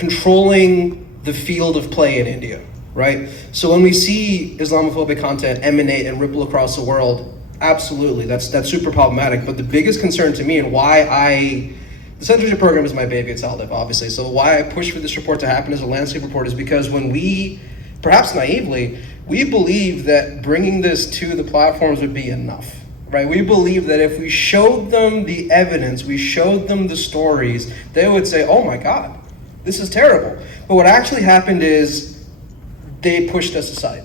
controlling the field of play in India, right? So when we see Islamophobic content emanate and ripple across the world, absolutely, that's super problematic. But the biggest concern to me, and why the censorship program is my baby at SALDEF, obviously, so why I push for this report to happen as a landscape report is because when we, perhaps naively, we believe that bringing this to the platforms would be enough, right? We believe that if we showed them the evidence, we showed them the stories, they would say, oh my God, this is terrible. But what actually happened is they pushed us aside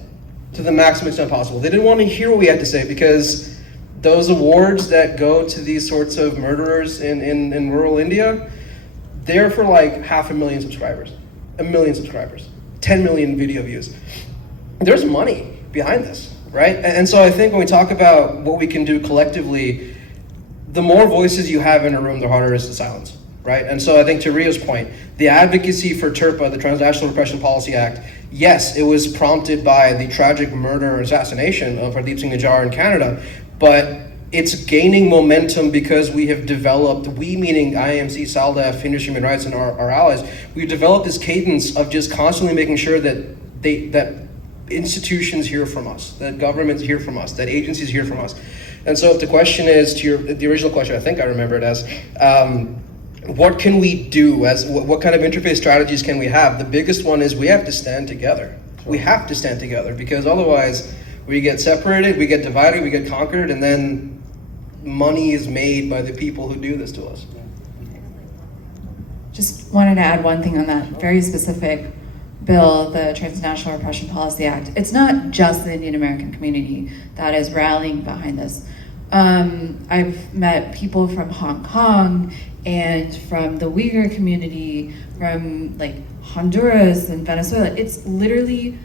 to the maximum extent possible. They didn't want to hear what we had to say because those awards that go to these sorts of murderers in rural India, they're for like 500,000 subscribers, 1 million subscribers, 10 million video views. There's money behind this, right? And so I think when we talk about what we can do collectively, the more voices you have in a room, the harder it is to silence, right? And so I think to Ria's point, the advocacy for TRPA, the Transnational Repression Policy Act, yes, it was prompted by the tragic murder or assassination of Hardeep Singh Nijjar in Canada, but it's gaining momentum because we have developed, we meaning IAMC, SALDEF, Industry Human Rights, and our allies, we've developed this cadence of just constantly making sure that that institutions hear from us, that governments hear from us, that agencies hear from us. And so if the question is, to the original question, I think I remember it as, what can we do? What kind of interfaith strategies can we have? The biggest one is we have to stand together. We have to stand together because otherwise we get separated, we get divided, we get conquered, and then money is made by the people who do this to us. Just wanted to add one thing on that very specific bill, the Transnational Repression Policy Act. It's not just the Indian American community that is rallying behind this. I've met people from Hong Kong and from the Uyghur community, from like Honduras and Venezuela. It's literally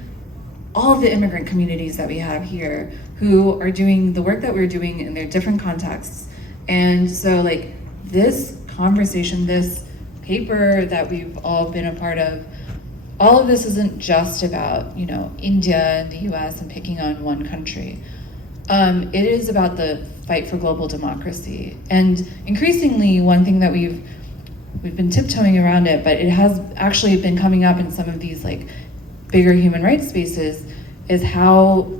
all of the immigrant communities that we have here who are doing the work that we're doing in their different contexts. And so like this conversation, this paper that we've all been a part of, all of this isn't just about, you know, India and the US and picking on one country. It is about the fight for global democracy. And increasingly, one thing that we've been tiptoeing around it, but it has actually been coming up in some of these like bigger human rights spaces, is how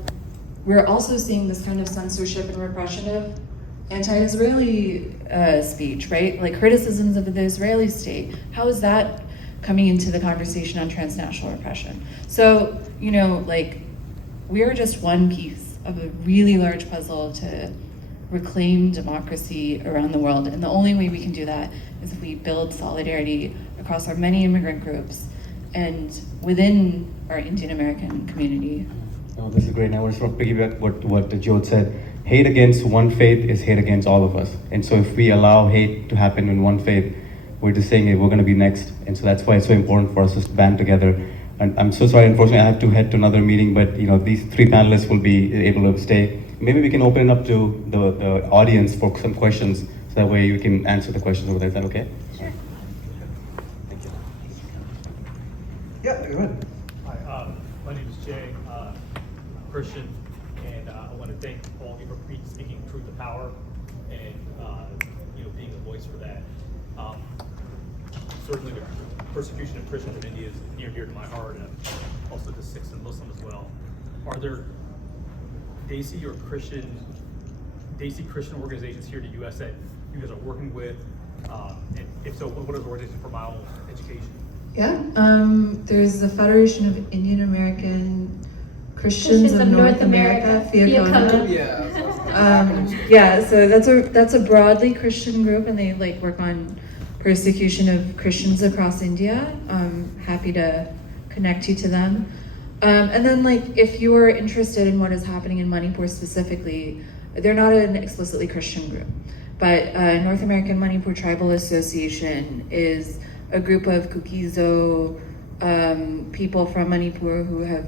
we're also seeing this kind of censorship and repression of anti-Israeli speech, right? Like criticisms of the Israeli state. How is that coming into the conversation on transnational repression? So, you know, like we are just one piece of a really large puzzle to reclaim democracy around the world. And the only way we can do that is if we build solidarity across our many immigrant groups and within our Indian American community. Oh, this is great. And I want to sort of piggyback what Jyot said. Hate against one faith is hate against all of us. And so if we allow hate to happen in one faith, we're just saying, hey, we're going to be next. And so that's why it's so important for us to band together. And I'm so sorry, unfortunately, I have to head to another meeting, but you know, these three panelists will be able to stay. Maybe we can open it up to the audience for some questions, so that way you can answer the questions over there. Is that okay? Sure. Thank you. Yeah, go ahead. Hi, my name is Jay. I'm a Christian, and I want to thank all of you for speaking truth to power and you know, being a voice for that. Certainly the persecution of Christians in India is near and dear to my heart, and also to Sikhs and Muslims as well. Are there Desi or Desi Christian organizations here in the U.S. that you guys are working with? And if so, what are the organizations for my own education? Yeah, there's the Federation of Indian American Christians of North America, FIACONA. Yeah, so that's a broadly Christian group, and they like work on persecution of Christians across India. Happy to connect you to them. And then like if you are interested in what is happening in Manipur specifically, they're not an explicitly Christian group, but North American Manipur Tribal Association is a group of Kukizo people from Manipur who have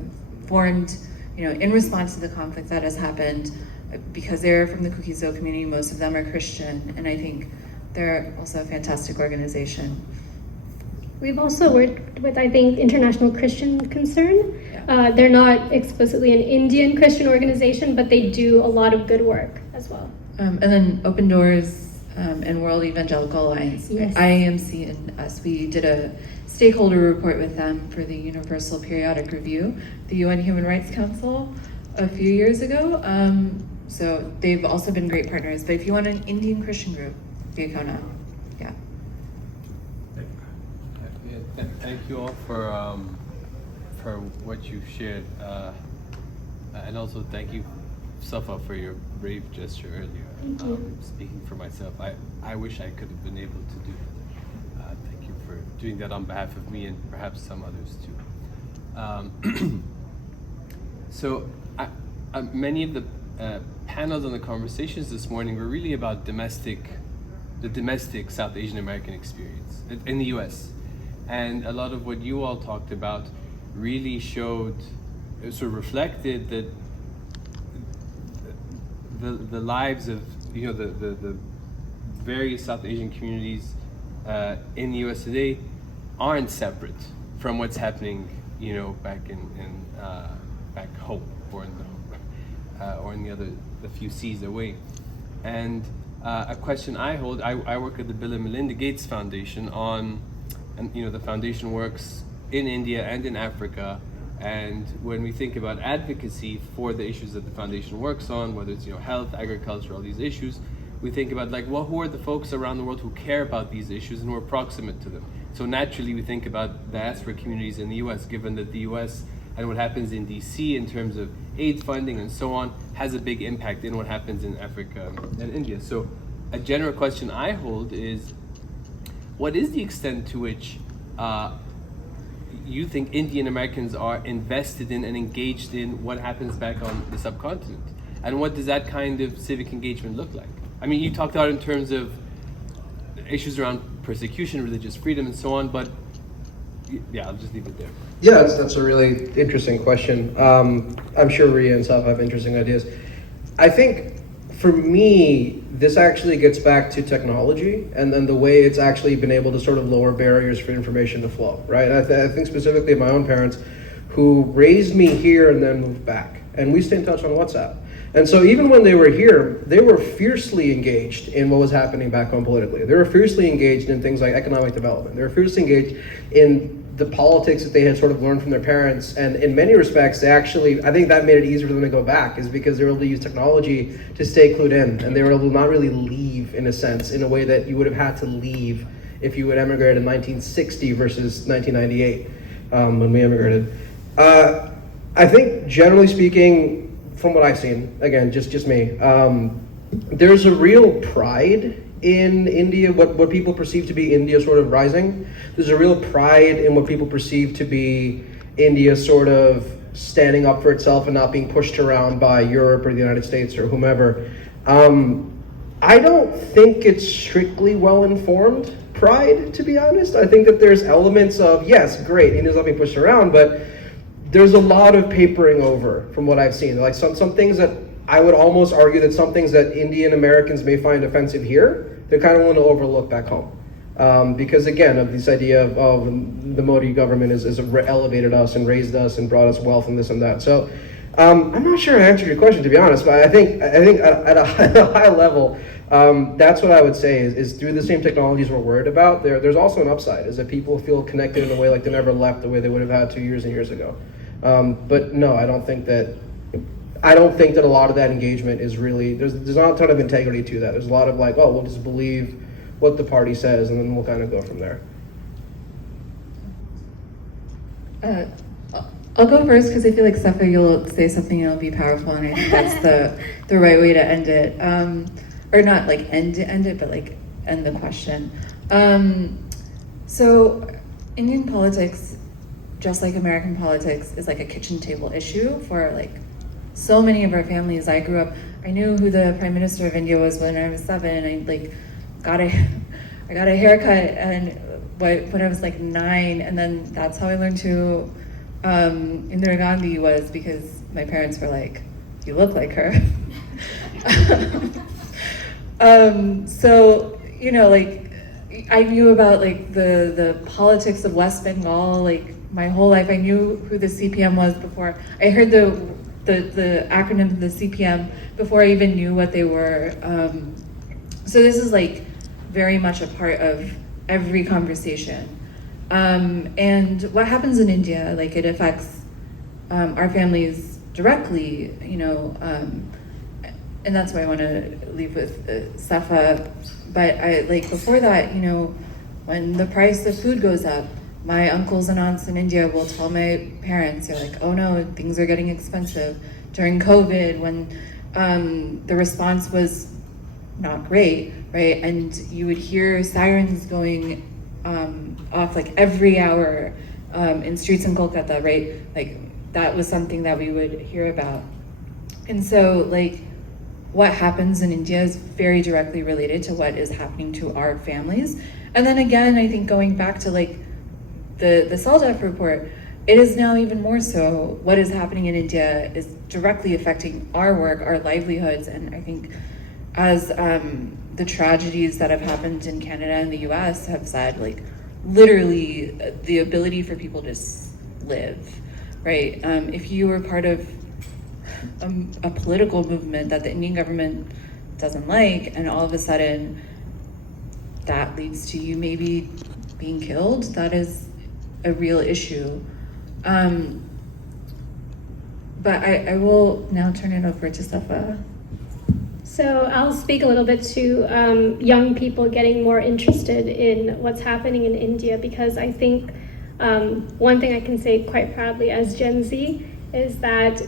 formed, you know, in response to the conflict that has happened, because they're from the Kukizo community, most of them are Christian, and I think they're also a fantastic organization. We've also worked with, I think, International Christian Concern. Yeah. They're not explicitly an Indian Christian organization, but they do a lot of good work as well. And then Open Doors and World Evangelical Alliance, yes. IAMC and us, we did a stakeholder report with them for the Universal Periodic Review, the UN Human Rights Council, a few years ago. So they've also been great partners. But if you want an Indian Christian group, Viacona, yeah. Thank you all for what you shared, and also thank you, Safa, for your brave gesture earlier. Thank you. Speaking for myself, I wish I could have been able to do that. Thank you for doing that on behalf of me and perhaps some others too. So, many of the panels and the conversations this morning were really about the domestic South Asian American experience in the U.S. And a lot of what you all talked about really showed, sort of reflected that the lives of the various South Asian communities in the U.S. today aren't separate from what's happening, back back home or in the few seas away. And a question I hold, I work at the Bill and Melinda Gates Foundation and the foundation works in India and in Africa. And when we think about advocacy for the issues that the foundation works on, whether it's health, agriculture, all these issues, we think about who are the folks around the world who care about these issues and who are proximate to them. So naturally we think about diaspora communities in the US, given that the US and what happens in DC in terms of aid funding and so on has a big impact in what happens in Africa and India. So a general question I hold is, what is the extent to which you think Indian Americans are invested in and engaged in what happens back on the subcontinent? And what does that kind of civic engagement look like? I mean, you talked about in terms of issues around persecution, religious freedom, and so on, but yeah, I'll just leave it there. Yeah, that's a really interesting question. I'm sure Ria and Safa have interesting ideas. I think for me, this actually gets back to technology and then the way it's actually been able to sort of lower barriers for information to flow, right? And I think specifically of my own parents who raised me here and then moved back. And we stay in touch on WhatsApp. And so even when they were here, they were fiercely engaged in what was happening back home politically. They were fiercely engaged in things like economic development. They were fiercely engaged in the politics that they had sort of learned from their parents. And in many respects, they actually, I think that made it easier for them to go back, is because they were able to use technology to stay clued in. And they were able to not really leave, in a sense, in a way that you would have had to leave if you would emigrate in 1960 versus 1998, when we emigrated. I think, generally speaking, from what I've seen, again, just me, there's a real pride in India, what people perceive to be India sort of rising. There's a real pride in what people perceive to be India sort of standing up for itself and not being pushed around by Europe or the United States or whomever. I don't think it's strictly well-informed pride, to be honest. I think that there's elements of, yes, great, India's not being pushed around, but there's a lot of papering over from what I've seen. Like some things that I would almost argue that some things that Indian Americans may find offensive here, they're kind of willing to overlook back home. Because again, of this idea of the Modi government has elevated us and raised us and brought us wealth and this and that. So I'm not sure I answered your question, to be honest, but I think at a high level, that's what I would say is through the same technologies we're worried about, there's also an upside, is that people feel connected in a way like they never left the way they would have had 2 years and years ago. But no, I don't think that a lot of that engagement is really, there's not a ton of integrity to that. There's a lot of we'll just believe what the party says and then we'll kind of go from there. I'll go first because I feel like Safa, you'll say something and it'll be powerful, and I think that's the right way to end it. Or not end it, but end the question. So Indian politics, just like American politics, is like a kitchen table issue for so many of our families. I grew up, I knew who the Prime Minister of India was when I was 7. I got a haircut and when I was 9, and then that's how I learned who Indira Gandhi was, because my parents were like, "You look like her." So I knew about the politics of West Bengal my whole life. I knew who the CPM was before I heard the acronym of the CPM before I even knew what they were. So this is very much a part of every conversation. And what happens in India, like it affects our families directly, you know, and that's why I want to leave with Safa. But before that, you know, when the price of food goes up, my uncles and aunts in India will tell my parents, they're like, oh no, things are getting expensive. During COVID, when the response was not great, right? And you would hear sirens going off like every hour in streets in Kolkata, right? Like that was something that we would hear about. And so like what happens in India is very directly related to what is happening to our families. And then again, I think going back to like the SALDEF report, it is now even more so what is happening in India is directly affecting our work, our livelihoods. And I think as the tragedies that have happened in Canada and the US have said, like literally the ability for people to live, right? If you were part of a political movement that the Indian government doesn't like, and all of a sudden that leads to you maybe being killed, that is a real issue. But I will now turn it over to Safa. So I'll speak a little bit to young people getting more interested in what's happening in India, because I think one thing I can say quite proudly as Gen Z is that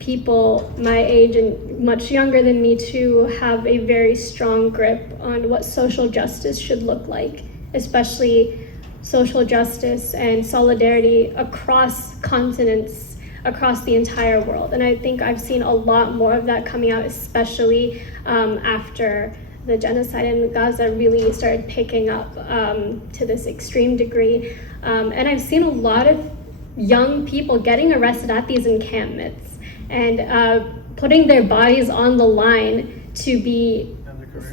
people my age and much younger than me too have a very strong grip on what social justice should look like, especially social justice and solidarity across continents, across the entire world. And I think I've seen a lot more of that coming out, especially after the genocide in Gaza really started picking up to this extreme degree. And I've seen a lot of young people getting arrested at these encampments and putting their bodies on the line to be,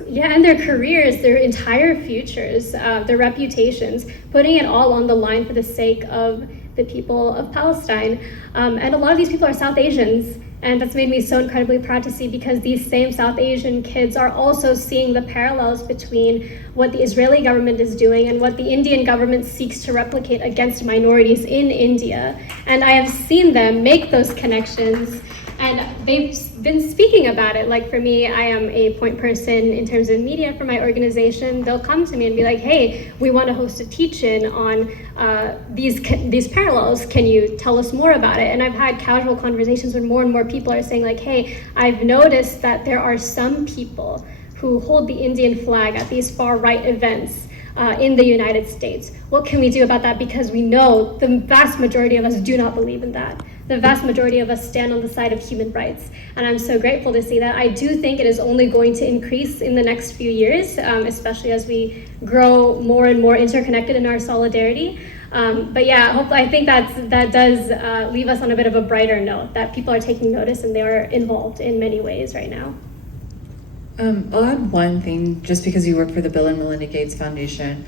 and their careers, their entire futures, their reputations, putting it all on the line for the sake of the people of Palestine. And a lot of these people are South Asians, and that's made me so incredibly proud to see, because these same South Asian kids are also seeing the parallels between what the Israeli government is doing and what the Indian government seeks to replicate against minorities in India. And I have seen them make those connections, and they've been speaking about it. Like for me, I am a point person in terms of media for my organization. They'll come to me and be like, hey, we want to host a teach-in on these parallels. Can you tell us more about it? And I've had casual conversations where more and more people are saying like, hey, I've noticed that there are some people who hold the Indian flag at these far-right events in the United States. What can we do about that? Because we know the vast majority of us do not believe in that. The vast majority of us stand on the side of human rights. And I'm so grateful to see that. I do think it is only going to increase in the next few years, especially as we grow more and more interconnected in our solidarity. But yeah, I think that does leave us on a bit of a brighter note, that people are taking notice and they are involved in many ways right now. I'll add one thing, just because you work for the Bill and Melinda Gates Foundation.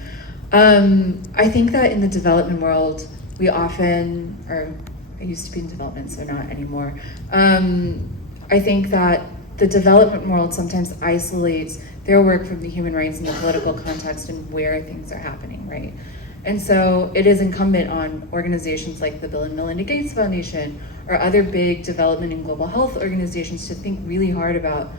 I think that in the development world, we often, or I used to be in development, so not anymore. I think that the development world sometimes isolates their work from the human rights and the political context and where things are happening, right? And so it is incumbent on organizations like the Bill and Melinda Gates Foundation or other big development and global health organizations to think really hard about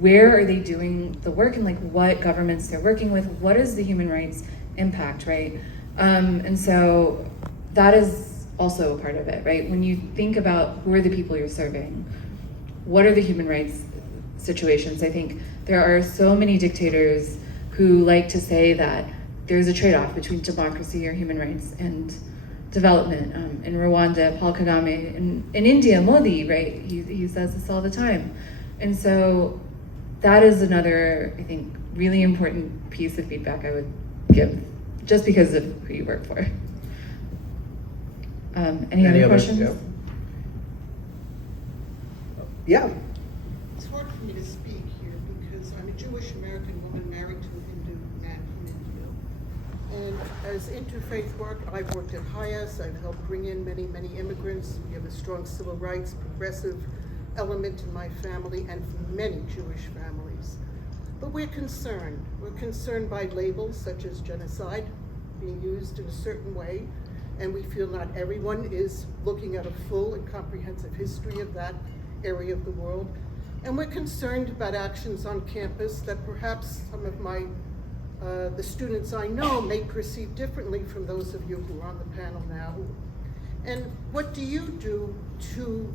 where are they doing the work and like what governments they're working with, what is the human rights impact, right? And so that is also a part of it, right? When you think about who are the people you're serving, what are the human rights situations? I think there are so many dictators who like to say that there's a trade-off between democracy or human rights and development. In Rwanda, Paul Kagame, in India, Modi, right? He says this all the time. And so that is another, I think, really important piece of feedback I would give, just because of who you work for. Any other questions? Yeah. It's hard for me to speak here because I'm a Jewish American woman married to a Hindu man from India. And as interfaith work, I've worked at HIAS, I've helped bring in many, many immigrants. We have a strong civil rights, progressive element in my family and for many Jewish families. But we're concerned. We're concerned by labels such as genocide being used in a certain way, and we feel not everyone is looking at a full and comprehensive history of that area of the world. And we're concerned about actions on campus that perhaps some of the students I know may perceive differently from those of you who are on the panel now. And what do you do to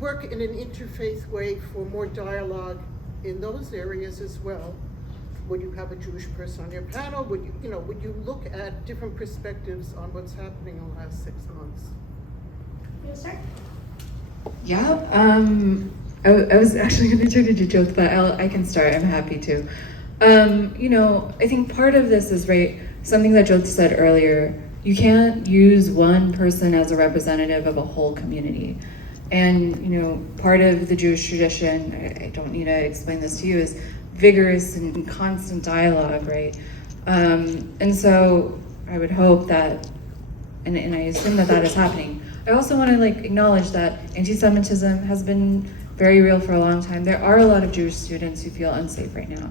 work in an interfaith way for more dialogue in those areas as well? Would you have a Jewish person on your panel? Would you look at different perspectives on what's happening in the last 6 months? You wanna start? Yeah, I was actually going to turn it to Jyot, but I can start. I'm happy to. I think part of this is, right, something that Jyot said earlier. You can't use one person as a representative of a whole community. And, part of the Jewish tradition, I don't need to explain this to you, is vigorous and constant dialogue, right? And so I would hope that, and I assume that is happening. I also want to acknowledge that anti-Semitism has been very real for a long time. There are a lot of Jewish students who feel unsafe right now.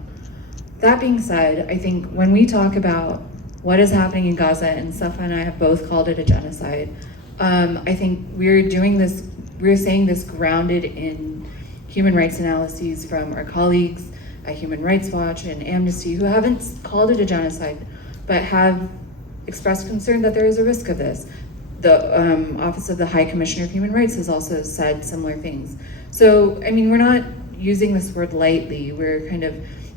That being said, I think when we talk about what is happening in Gaza, and Safa and I have both called it a genocide, I think we're saying this grounded in human rights analyses from our colleagues at Human Rights Watch and Amnesty, who haven't called it a genocide, but have expressed concern that there is a risk of this. The Office of the High Commissioner of Human Rights has also said similar things. So, we're not using this word lightly. We're kind of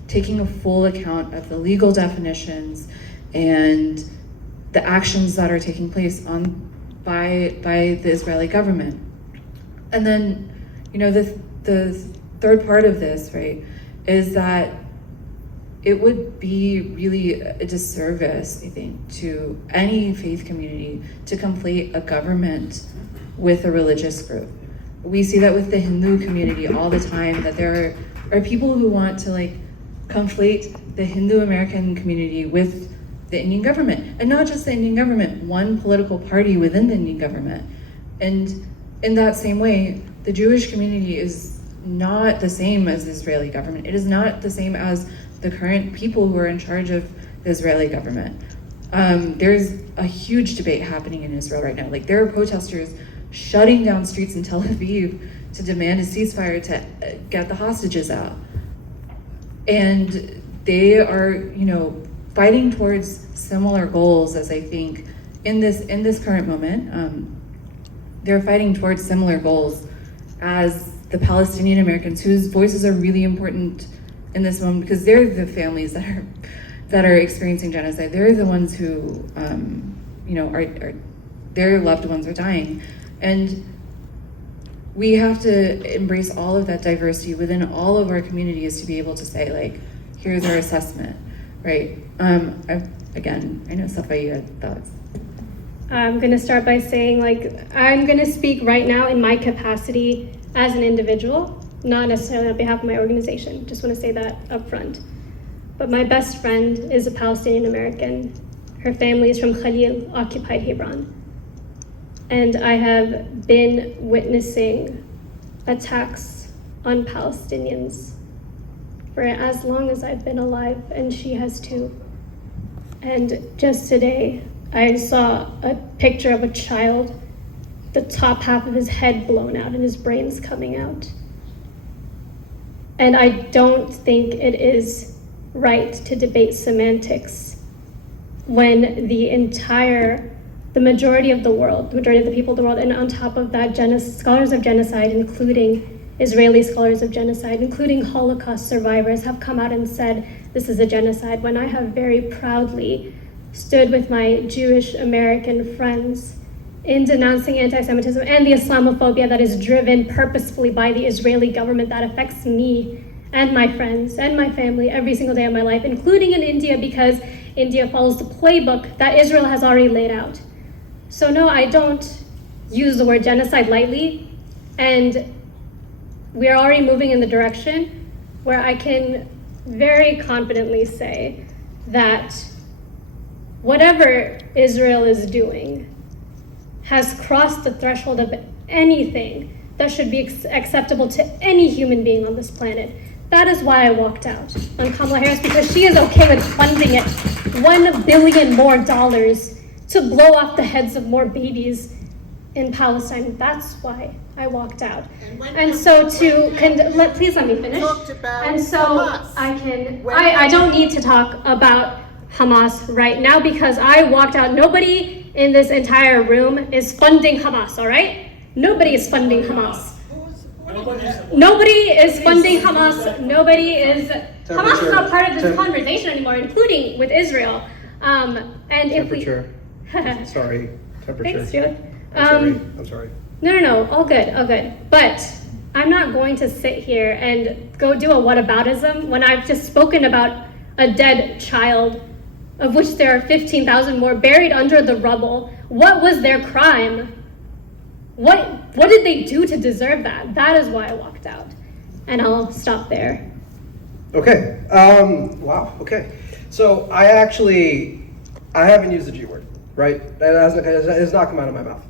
taking a full account of the legal definitions and the actions that are taking place by the Israeli government. And then, the third part of this, right, is that it would be really a disservice, I think, to any faith community to conflate a government with a religious group. We see that with the Hindu community all the time, that there are people who want to conflate the Hindu American community with the Indian government, and not just the Indian government, one political party within the Indian government. And in that same way, the Jewish community is not the same as the Israeli government. It is not the same as the current people who are in charge of the Israeli government. There's a huge debate happening in Israel right now. There are protesters shutting down streets in Tel Aviv to demand a ceasefire to get the hostages out. And they are, fighting towards similar goals, as I think in this current moment. They're fighting towards similar goals as the Palestinian Americans, whose voices are really important in this moment, because they're the families that are experiencing genocide. They're the ones who, are their loved ones are dying, and we have to embrace all of that diversity within all of our communities to be able to say, here's our assessment, right? I know Safa, you had thoughts. I'm going to start by saying, I'm going to speak right now in my capacity as an individual, not necessarily on behalf of my organization. Just want to say that up front. But my best friend is a Palestinian American. Her family is from Khalil, occupied Hebron. And I have been witnessing attacks on Palestinians for as long as I've been alive, and she has too. And just today, I saw a picture of a child, the top half of his head blown out and his brains coming out. And I don't think it is right to debate semantics when the majority of the world, the majority of the people of the world, and on top of that, scholars of genocide, including Israeli scholars of genocide, including Holocaust survivors, have come out and said this is a genocide, when I have very proudly stood with my Jewish American friends in denouncing anti-Semitism and the Islamophobia that is driven purposefully by the Israeli government that affects me and my friends and my family every single day of my life, including in India, because India follows the playbook that Israel has already laid out. So no, I don't use the word genocide lightly, and we are already moving in the direction where I can very confidently say that whatever Israel is doing has crossed the threshold of anything that should be acceptable to any human being on this planet. That is why I walked out on Kamala Harris, because she is okay with funding it $1 billion more to blow off the heads of more babies in Palestine. That's why I walked out. And so please let me finish. And so I don't need to talk about Hamas right now because I walked out. Nobody in this entire room is funding Hamas, all right? Nobody is funding Hamas. Nobody is funding Hamas. Hamas is not part of this conversation anymore, including with Israel. And if we... Sorry, temperature. Thanks, Jyot. I'm sorry. No, all good. But I'm not going to sit here and go do a whataboutism when I've just spoken about a dead child, of which there are 15,000 more buried under the rubble. What was their crime? What did they do to deserve that? That is why I walked out. And I'll stop there. Okay. Wow. Okay. So I haven't used the G word, right? That has not come out of my mouth.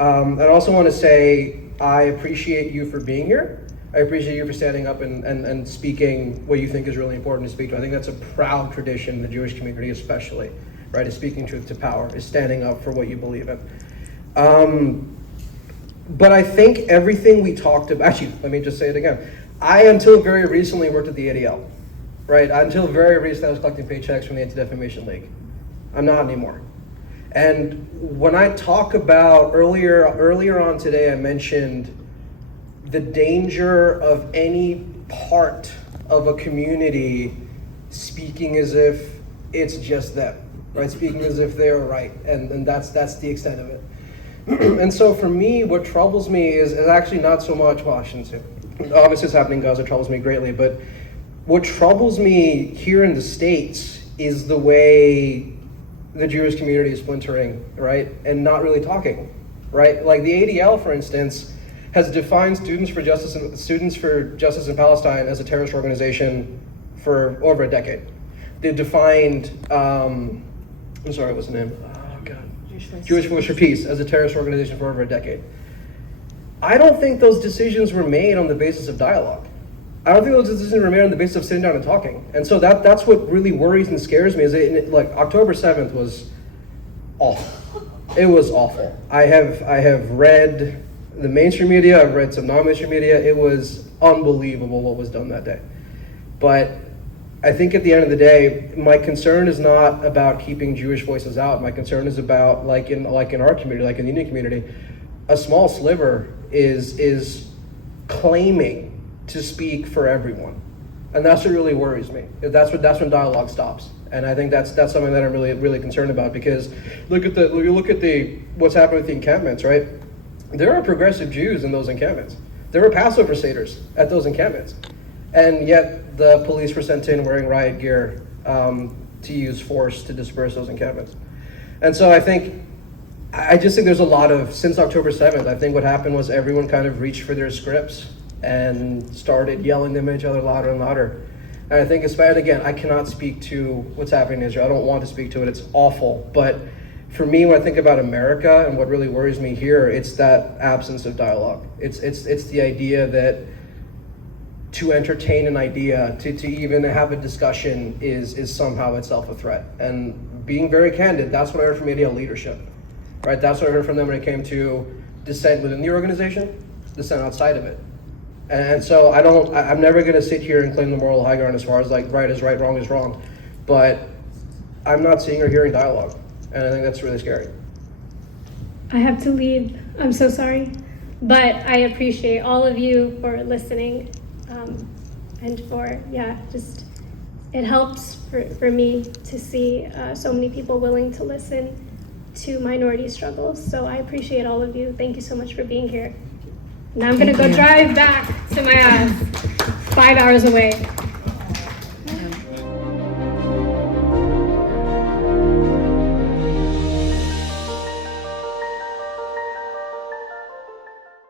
I also want to say I appreciate you for being here. I appreciate you for standing up and speaking what you think is really important to speak to. I think that's a proud tradition in the Jewish community, especially, right? Is speaking truth to power, is standing up for what you believe in. But I think everything we talked about, actually, let me just say it again. I, until very recently, worked at the ADL, right? Until very recently, I was collecting paychecks from the Anti-Defamation League. I'm not anymore. And when I talk about earlier on today, I mentioned the danger of any part of a community speaking as if it's just them, right? Speaking as if they're right, and that's the extent of it. And so for me, what troubles me is actually not so much Washington. Obviously, it's happening in Gaza, troubles me greatly, but what troubles me here in the States is the way the Jewish community is splintering, right? And not really talking, right? Like the ADL, for instance, has defined Students for Justice in Palestine as a terrorist organization for over a decade. They've defined, I'm sorry, what's the name? Oh, God. Jewish Voice for Peace as a terrorist organization for over a decade. I don't think those decisions were made on the basis of dialogue. I don't think those decisions were made on the basis of sitting down and talking. And so that's what really worries and scares me, is like October 7th was awful. It was awful. I have read the mainstream media, I've read some non-mainstream media. It was unbelievable what was done that day. But I think at the end of the day, my concern is not about keeping Jewish voices out. My concern is about, like in our community, like in the Indian community, a small sliver is claiming to speak for everyone, and that's what really worries me. That's when dialogue stops, and I think that's something that I'm really concerned about, because look at what's happening with the encampments, right? There are progressive Jews in those encampments. There were Passover Seders at those encampments, and yet the police were sent in wearing riot gear to use force to disperse those encampments. And so I just think there's a lot of, since October 7th, I think what happened was everyone kind of reached for their scripts and started yelling them at each other louder and louder. And I think, especially, again, I cannot speak to what's happening in Israel. I don't want to speak to it. It's awful. But for me, when I think about America and what really worries me here, it's that absence of dialogue. It's the idea that to entertain an idea, to even have a discussion is somehow itself a threat. And being very candid, that's what I heard from ADL leadership, right? That's what I heard from them when it came to dissent within the organization, dissent outside of it. And so I'm never going to sit here and claim the moral high ground as far as like right is right, wrong is wrong. But I'm not seeing or hearing dialogue. And I think that's really scary. I have to leave. I'm so sorry. But I appreciate all of you for listening. And for, just, it helps for me to see so many people willing to listen to minority struggles. So I appreciate all of you. Thank you so much for being here. Now I'm gonna go drive back to my 5 hours away.